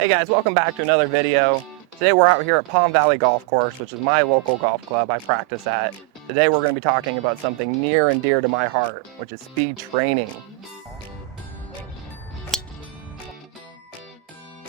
Hey guys, welcome back to another video. Today we're out here at Palm Valley Golf Course, which is my local golf club I practice at. Today we're going to be talking about something near and dear to my heart, which is speed training.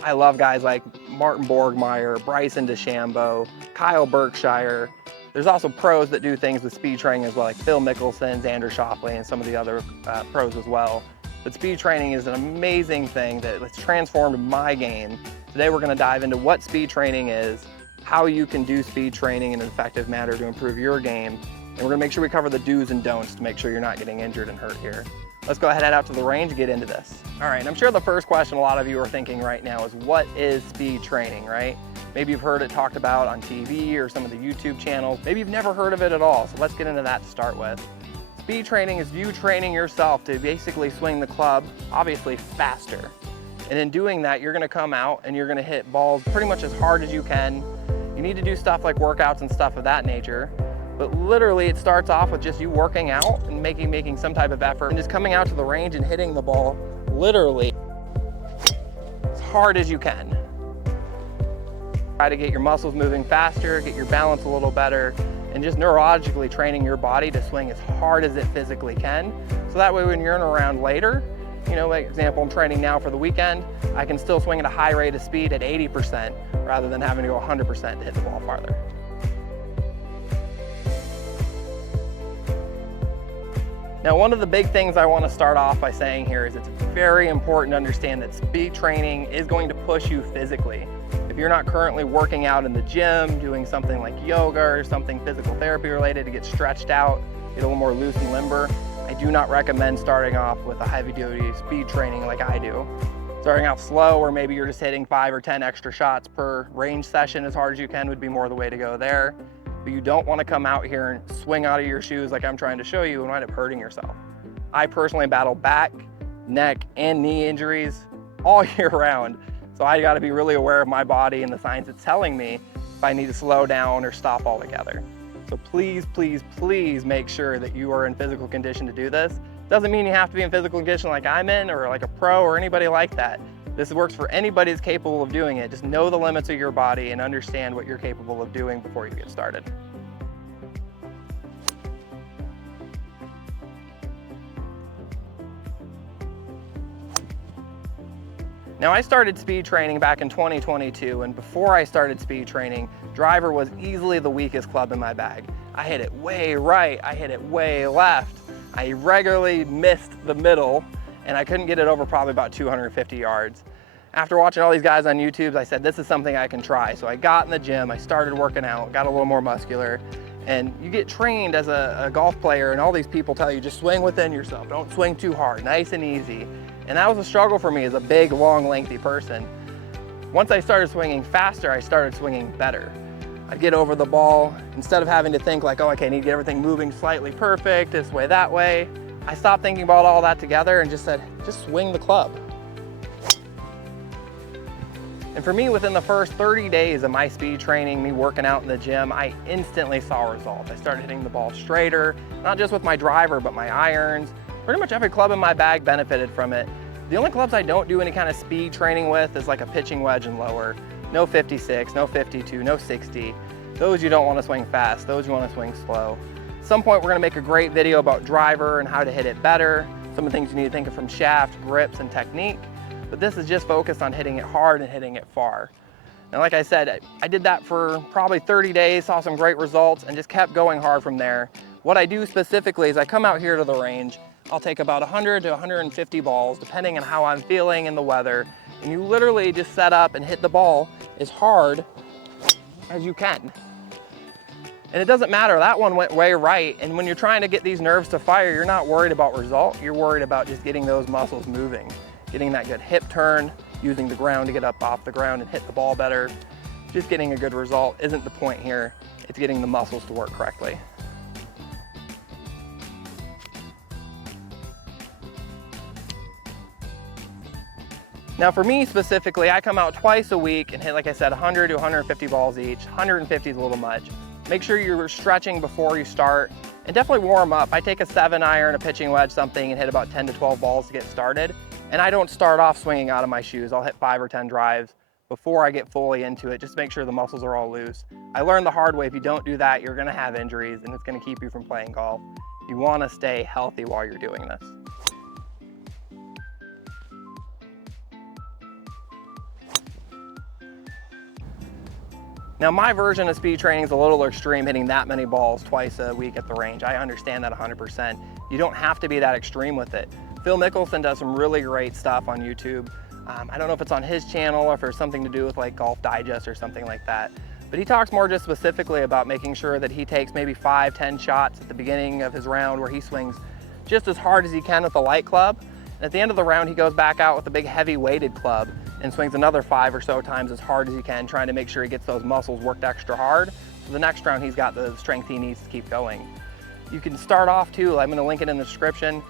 I love guys like Martin Borgmeier, Bryson DeChambeau, Kyle Berkshire. There's also pros that do things with speed training as well, like Phil Mickelson, Xander Schauffele, and some of the other pros as well. But speed training is an amazing thing that's transformed my game. Today we're going to dive into what speed training is, how you can do speed training in an effective manner to improve your game, and we're going to make sure we cover the do's and don'ts to make sure you're not getting injured and hurt here. Let's go ahead and head out to the range and get into this. All right, and I'm sure the first question a lot of you are thinking right now is, what is speed training, right? Maybe you've heard it talked about on TV or some of the YouTube channels. Maybe you've never heard of it at all, so let's get into that to start with. Speed training is you training yourself to basically swing the club, obviously faster. And in doing that, you're gonna come out and you're gonna hit balls pretty much as hard as you can. You need to do stuff like workouts and stuff of that nature. But literally it starts off with just you working out and making some type of effort and just coming out to the range and hitting the ball literally as hard as you can. Try to get your muscles moving faster, get your balance a little better, and just neurologically training your body to swing as hard as it physically can. So that way when you're in a round later, you know, like example, I'm training now for the weekend, I can still swing at a high rate of speed at 80% rather than having to go 100% to hit the ball farther. Now, one of the big things I want to start off by saying here is it's very important to understand that speed training is going to push you physically. If you're not currently working out in the gym, doing something like yoga or something physical therapy related to get stretched out, get a little more loose and limber, I do not recommend starting off with a heavy duty speed training like I do. Starting out slow, or maybe you're just hitting 5 or 10 extra shots per range session as hard as you can, would be more the way to go there. But you don't want to come out here and swing out of your shoes like I'm trying to show you and wind up hurting yourself. I personally battle back, neck, and knee injuries all year round. So I got to be really aware of my body and the signs it's telling me if I need to slow down or stop altogether. So please, please, please make sure that you are in physical condition to do this. Doesn't mean you have to be in physical condition like I'm in or like a pro or anybody like that. This works for anybody that's capable of doing it. Just know the limits of your body and understand what you're capable of doing before you get started. Now, I started speed training back in 2022, and before I started speed training, driver was easily the weakest club in my bag. I hit it way right, I hit it way left. I regularly missed the middle, and I couldn't get it over probably about 250 yards. After watching all these guys on YouTube, I said, this is something I can try. So I got in the gym, I started working out, got a little more muscular, and you get trained as a golf player, and all these people tell you, just swing within yourself, don't swing too hard, nice and easy. And that was a struggle for me as a big, long, lengthy person. Once I started swinging faster, I started swinging better. I'd get over the ball, instead of having to think like, oh, okay, I need to get everything moving slightly perfect, this way, that way. I stopped thinking about all that together and just said, just swing the club. And for me, within the first 30 days of my speed training, me working out in the gym, I instantly saw results. I started hitting the ball straighter, not just with my driver, but my irons. Pretty much every club in my bag benefited from it. The only clubs I don't do any kind of speed training with is like a pitching wedge and lower. No 56, no 52, no 60. Those you don't want to swing fast, those you want to swing slow. At some point we're going to make a great video about driver and how to hit it better, some of the things you need to think of from shaft, grips, and technique. But this is just focused on hitting it hard and hitting it far. Now, like I said, I did that for probably 30 days, saw some great results, and just kept going hard from there. What I do specifically is I come out here to the range, I'll take about 100 to 150 balls, depending on how I'm feeling and the weather, and you literally just set up and hit the ball as hard as you can. And it doesn't matter, that one went way right, and when you're trying to get these nerves to fire, you're not worried about result, you're worried about just getting those muscles moving, getting that good hip turn, using the ground to get up off the ground and hit the ball better. Just getting a good result isn't the point here, it's getting the muscles to work correctly. Now for me specifically, I come out twice a week and hit, like I said, 100 to 150 balls each. 150 is a little much. Make sure you're stretching before you start and definitely warm up. I take a 7-iron, a pitching wedge, something, and hit about 10 to 12 balls to get started. And I don't start off swinging out of my shoes. I'll hit 5 or 10 drives before I get fully into it, just to make sure the muscles are all loose. I learned the hard way, if you don't do that, you're gonna have injuries and it's gonna keep you from playing golf. You wanna stay healthy while you're doing this. Now my version of speed training is a little extreme, hitting that many balls twice a week at the range. I understand that 100%. You don't have to be that extreme with it. Phil Mickelson does some really great stuff on YouTube. I don't know if it's on his channel or if there's something to do with like Golf Digest or something like that. But he talks more just specifically about making sure that he takes maybe 5-10 shots at the beginning of his round where he swings just as hard as he can with the light club. And at the end of the round, he goes back out with a big heavy weighted club and swings another 5 or so times as hard as he can, trying to make sure he gets those muscles worked extra hard. So the next round, he's got the strength he needs to keep going. You can start off too, I'm gonna link it in the description.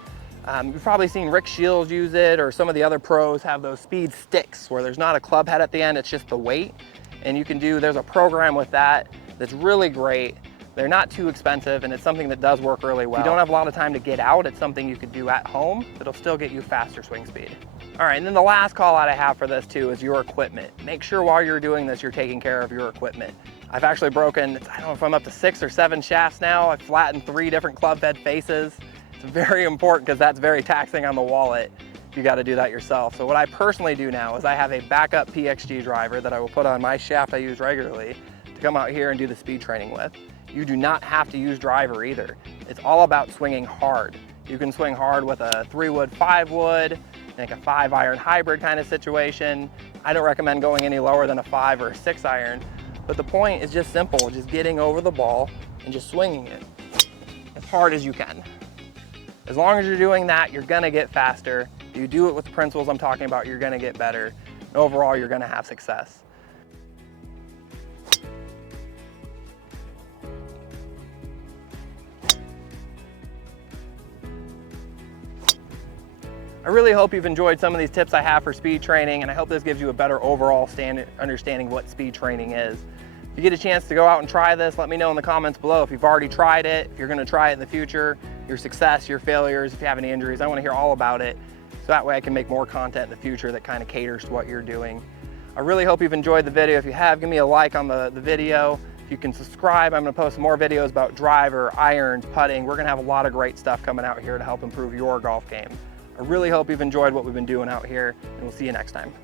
You've probably seen Rick Shields use it, or some of the other pros have those speed sticks where there's not a club head at the end, it's just the weight. And you can do, there's a program with that that's really great. They're not too expensive and it's something that does work really well. If you don't have a lot of time to get out, it's something you could do at home that'll still get you faster swing speed. All right, and then the last call out I have for this too is your equipment. Make sure while you're doing this, you're taking care of your equipment. I've actually broken, I don't know if I'm up to 6 or 7 shafts now. I've flattened 3 different club head faces. It's very important because that's very taxing on the wallet. You got to do that yourself. So what I personally do now is I have a backup PXG driver that I will put on my shaft I use regularly to come out here and do the speed training with. You do not have to use driver either. It's all about swinging hard. You can swing hard with a 3-wood, 5-wood, like a 5-iron hybrid kind of situation. I don't recommend going any lower than a 5 or a 6-iron, but the point is just simple, just getting over the ball and just swinging it as hard as you can. As long as you're doing that, you're gonna get faster. If you do it with the principles I'm talking about, you're gonna get better. And overall, you're gonna have success. I really hope you've enjoyed some of these tips I have for speed training, and I hope this gives you a better overall understanding of what speed training is. If you get a chance to go out and try this, let me know in the comments below if you've already tried it, if you're gonna try it in the future, your success, your failures, if you have any injuries. I wanna hear all about it, so that way I can make more content in the future that kind of caters to what you're doing. I really hope you've enjoyed the video. If you have, give me a like on the video. If you can subscribe, I'm gonna post more videos about driver, irons, putting. We're gonna have a lot of great stuff coming out here to help improve your golf game. I really hope you've enjoyed what we've been doing out here, and we'll see you next time.